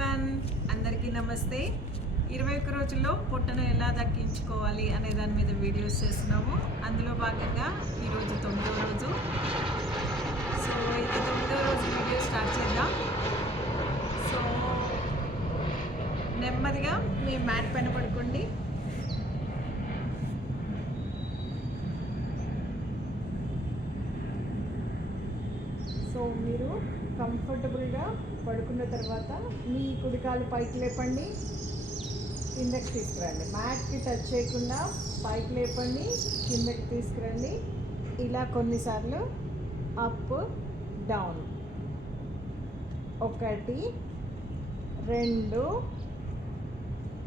Everyone అందరికీ నమస్తే. ఇరవై ఒక్క రోజుల్లో పొట్టను ఎలా దక్కించుకోవాలి అనే దాని మీద వీడియోస్ చేస్తున్నాము. అందులో భాగంగా ఈరోజు తొమ్మిదో రోజు. సో ఇది తొమ్మిదో రోజు వీడియో స్టార్ట్ చేద్దాం. సో నెమ్మదిగా మీ మ్యాట్ పైన పడుకోండి. సో మీరు కంఫర్టబుల్గా పడుకున్న తర్వాత మీ కుడికాలు పైకి లేపండి. కిందకి తీసుకురండి. మ్యాట్కి టచ్ చేయకుండా పైకి లేపండి. కిందకి తీసుకురండి. ఇలా కొన్నిసార్లు అప్ డౌన్. ఒకటి రెండు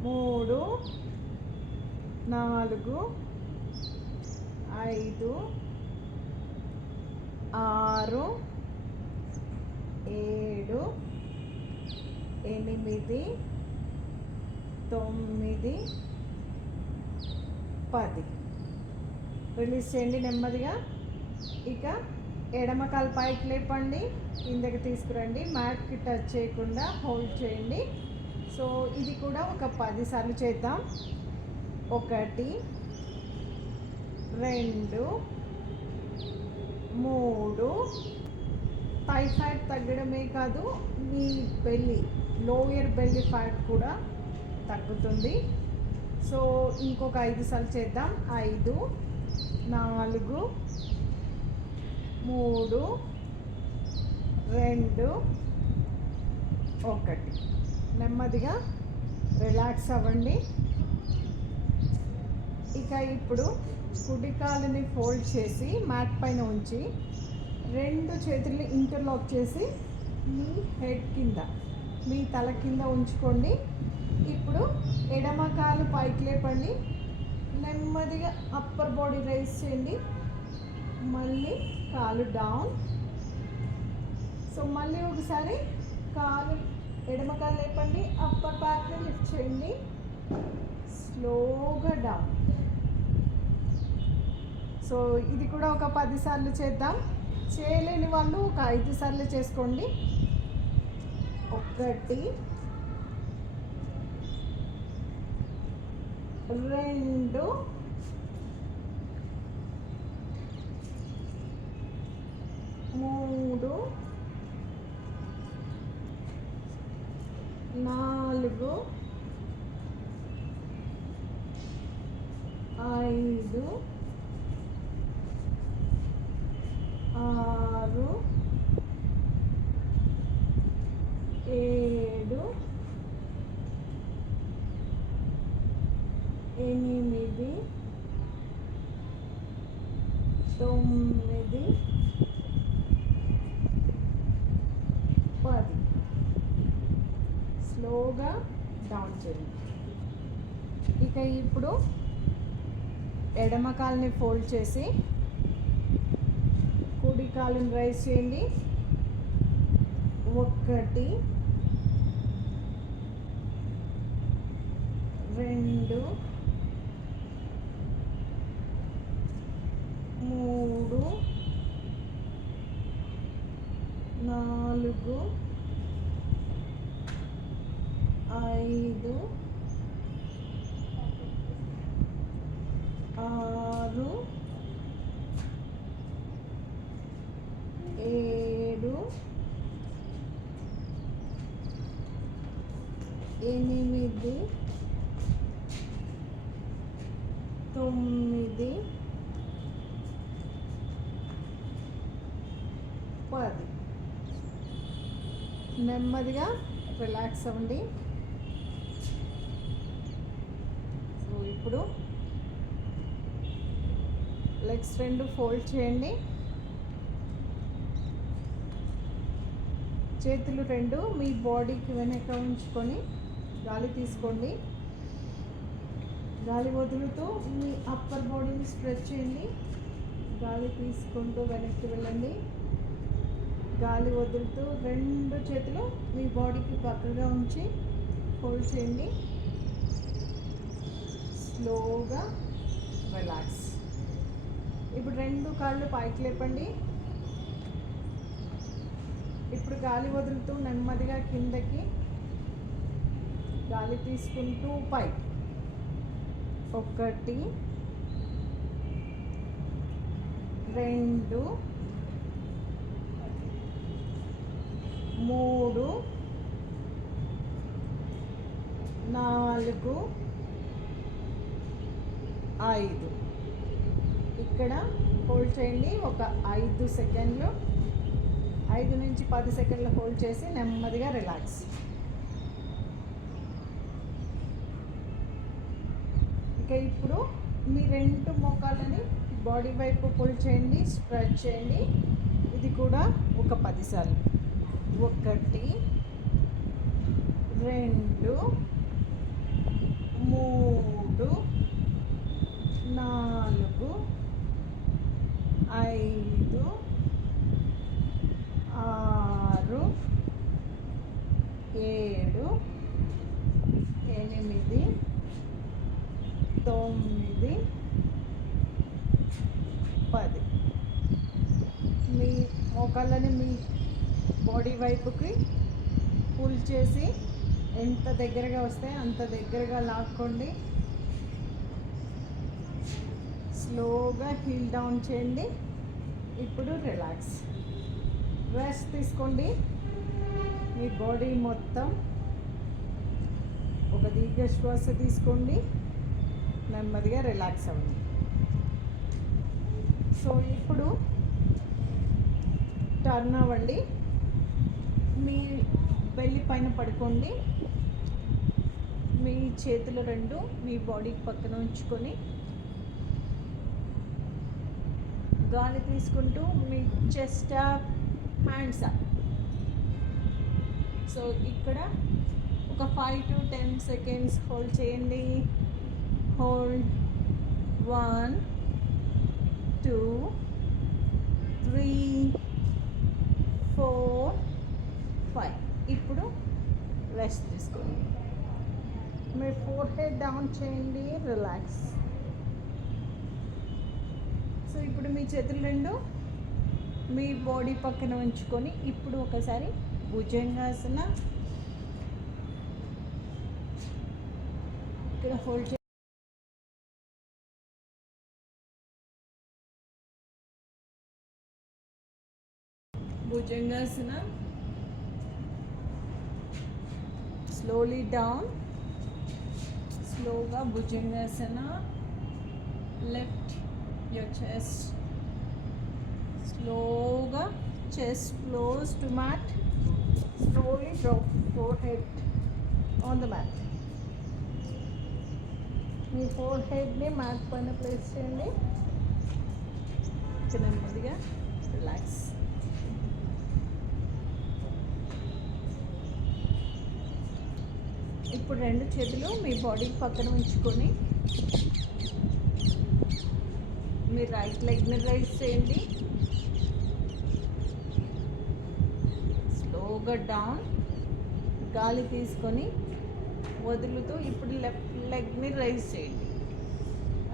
మూడు నాలుగు ఐదు ఆరు ఏడు ఎనిమిది తొమ్మిది పది. రిలీజ్ చేయండి నెమ్మదిగా. ఇక ఎడమ కాలు పైకి లేపండి కిందకి తీసుకురండి మ్యాట్కి టచ్ చేయకుండా హోల్డ్ చేయండి. సో ఇది కూడా ఒక పదిసార్లు చేద్దాం. ఒకటి రెండు మూడు థైఫాయిడ్ తగ్గడమే కాదు మీ బెల్లి లోయర్ బెల్లి ఫ్యాట్ కూడా తగ్గుతుంది. సో ఇంకొక ఐదు సార్లు చేద్దాం. ఐదు నాలుగు మూడు రెండు ఒకటి. నెమ్మదిగా రిలాక్స్ అవ్వండి. ఇక ఇప్పుడు కుడికాలుని ఫోల్డ్ చేసి మ్యాట్ పైన ఉంచి రెండు చేతులు ఇంటర్లాక్ చేసి మీ హెడ్ కింద మీ తల కింద ఉంచుకోండి. ఇప్పుడు ఎడమ కాలు పైకి లేపండి. నెమ్మదిగా అప్పర్ బాడీ రైస్ చేయండి. మళ్ళీ కాలు డౌన్ సో మళ్ళీ ఒకసారి కాలు ఎడమ కాలు లేపండి. అప్పర్ బ్యాక్ని లిఫ్ట్ చేయండి. స్లోగా డౌన్ సో ఇది కూడా ఒక పది సార్లు చేద్దాం. చేయలేని వాళ్ళు ఒక ఐదు సార్లు చేసుకోండి. ఒకటి. రెండు. మూడు. నాలుగు. ఐదు ఆరు ఏడు ఎనిమిది తొమ్మిది పది. స్లోగా డౌన్ చేయండి ఇక ఇప్పుడు ఎడమ కాలుని ఫోల్డ్ చేసి కుడి కాలుని రైస్ చేయండి. ఒకటి రెండు మూడు నాలుగు ఐదు ఆరు ఏడు ఎనిమిది తొమ్మిది పది నెమ్మదిగా రిలాక్స్ అవ్వండి. సో ఇప్పుడు లెగ్స్ రెండు ఫోల్డ్ చేయండి. చేతులు రెండు మీ బాడీకి వెనక ఉంచుకొని గాలి తీసుకోండి. గాలి వదులుతూ మీ అప్పర్ బాడీని స్ట్రెచ్ చేయండి. గాలి తీసుకుంటూ వెనక్కి వెళ్ళండి. గాలి వదులుతూ రెండు చేతులు మీ బాడీకి పక్కగా ఉంచి హోల్డ్ చేయండి. స్లోగా రిలాక్స్ ఇప్పుడు రెండు కాళ్ళు పైకి లేపండి. ఇప్పుడు గాలి వదులుతూ నెమ్మదిగా కిందకి గాలి తీసుకుంటూ పై. ఒకటి రెండు మూడు నాలుగు ఐదు. ఇక్కడ హోల్డ్ చేయండి ఒక ఐదు సెకండ్లు. ఐదు నుంచి పది సెకండ్లు హోల్డ్ చేసి నెమ్మదిగా రిలాక్స్. ఇక ఇప్పుడు మీ రెండు మోకాలని బాడీ వైపు పుల్ చేయండి స్ప్రెడ్ చేయండి. ఇది కూడా ఒక పదిసార్లు. ఒకటి రెండు మూడు నాలుగు ఐదు ఆరు ఏడు ఎనిమిది తొమ్మిది పది. మీ మొక్కలని మీ బాడీ వైపుకి పుల్ చేసి ఎంత దగ్గరగా వస్తే అంత దగ్గరగా లాక్కోండి. స్లోగా హీల్ డౌన్ చేయండి. ఇప్పుడు రిలాక్స్. రెస్ట్ తీసుకోండి. మీ బాడీ మొత్తం ఒక దీర్ఘ శ్వాస తీసుకోండి. నెమ్మదిగా రిలాక్స్ అవ్వండి. సో ఇప్పుడు టర్న్ అవ్వండి. మీ బెల్లి పైన పడుకోండి. మీ చేతులు రెండు మీ బాడీ పక్కన ఉంచుకొని గాలి తీసుకుంటూ మీ chest up hands up so ఇక్కడ ఒక five to ten seconds hold చేయండి. Hold one two three five ఇప్పుడు రెస్ట్ తీసుకోండి. మీ ఫోర్ హెడ్ డౌన్ చేయండి రిలాక్స్ సో ఇప్పుడు మీ చేతులు రెండు మీ బాడీ పక్కన ఉంచుకొని ఇప్పుడు ఒకసారి భుజంగాసన ఇక్కడ హోల్డ్ చే భుజంగాసన స్లోలీ డౌన్ స్లోగా భుజంగాసన లెఫ్ట్ యువర్ చెస్ట్ స్లోగా chest close to mat slowly drop forehead on the mat మీ ఫోర్ హెడ్ని మ్యాట్ పైన ప్లేస్ చేయండి నెమ్మదిగా రిలాక్స్ ఇప్పుడు రెండు చేతులు మీ బాడీ పక్కన ఉంచుకొని మీ రైట్ లెగ్ని రైజ్ చేయండి. స్లోగా డౌన్ గాలి తీసుకొని వదులుతూ ఇప్పుడు లెఫ్ట్ లెగ్ని రైజ్ చేయండి.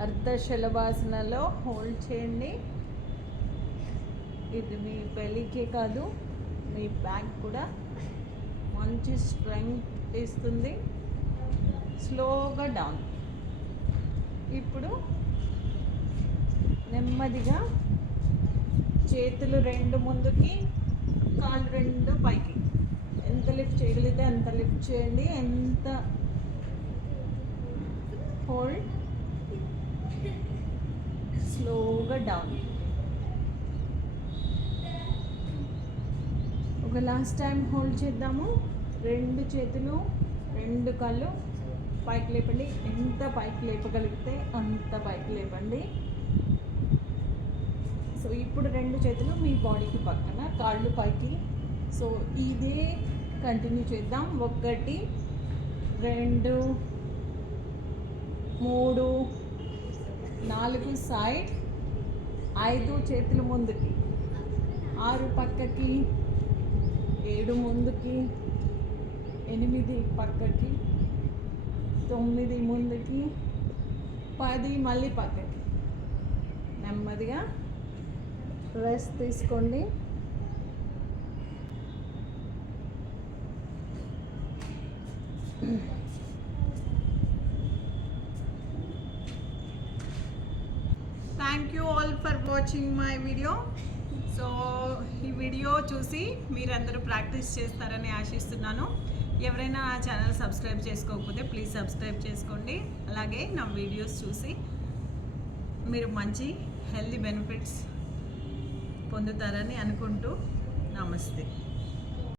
అర్ధ శలభాసనలో హోల్డ్ చేయండి. ఇది మీ బెలికే కాదు మీ బ్యాక్ కూడా మంచి స్ట్రెంగ్త్ ఇస్తుంది. స్లోగా డౌన్. ఇప్పుడు నెమ్మదిగా చేతులు రెండు ముందుకి కాళ్ళు రెండు పైకి. ఎంత లిఫ్ట్ చేయగలిగితే అంత లిఫ్ట్ చేయండి. ఎంత హోల్డ్ స్లోగా డౌన్. ఒక లాస్ట్ టైం హోల్డ్ చేద్దాము. రెండు చేతులు రెండు కళ్ళు పైకి లేపండి. ఎంత పైకి లేపగలిగితే అంత పైకి లేపండి. సో ఇప్పుడు రెండు చేతులు మీ బాడీకి పక్కన కాళ్ళు పైకి. సో ఇదే కంటిన్యూ చేద్దాం. ఒకటి రెండు మూడు నాలుగు సైడ్ ఐదు చేతులు ముందుకి. ఆరు పక్కకి ఏడు ముందుకి ఎనిమిది పక్కకి. తొమ్మిది ముందుకి పది మళ్ళీ పక్కకి. నెమ్మదిగా రెస్ట్ తీసుకోండి. Thank you all for watching my video so ఈ వీడియో చూసి మీరందరూ ప్రాక్టీస్ చేస్తారని ఆశిస్తున్నాను. ఎవరైనా ఆ ఛానల్ సబ్స్క్రైబ్ చేసుకోకపోతే ప్లీజ్ సబ్స్క్రైబ్ చేసుకోండి. అలాగే నా వీడియోస్ చూసి మీరు మంచి హెల్తీ బెనిఫిట్స్ పొందుతారని అనుకుంటూ నమస్తే.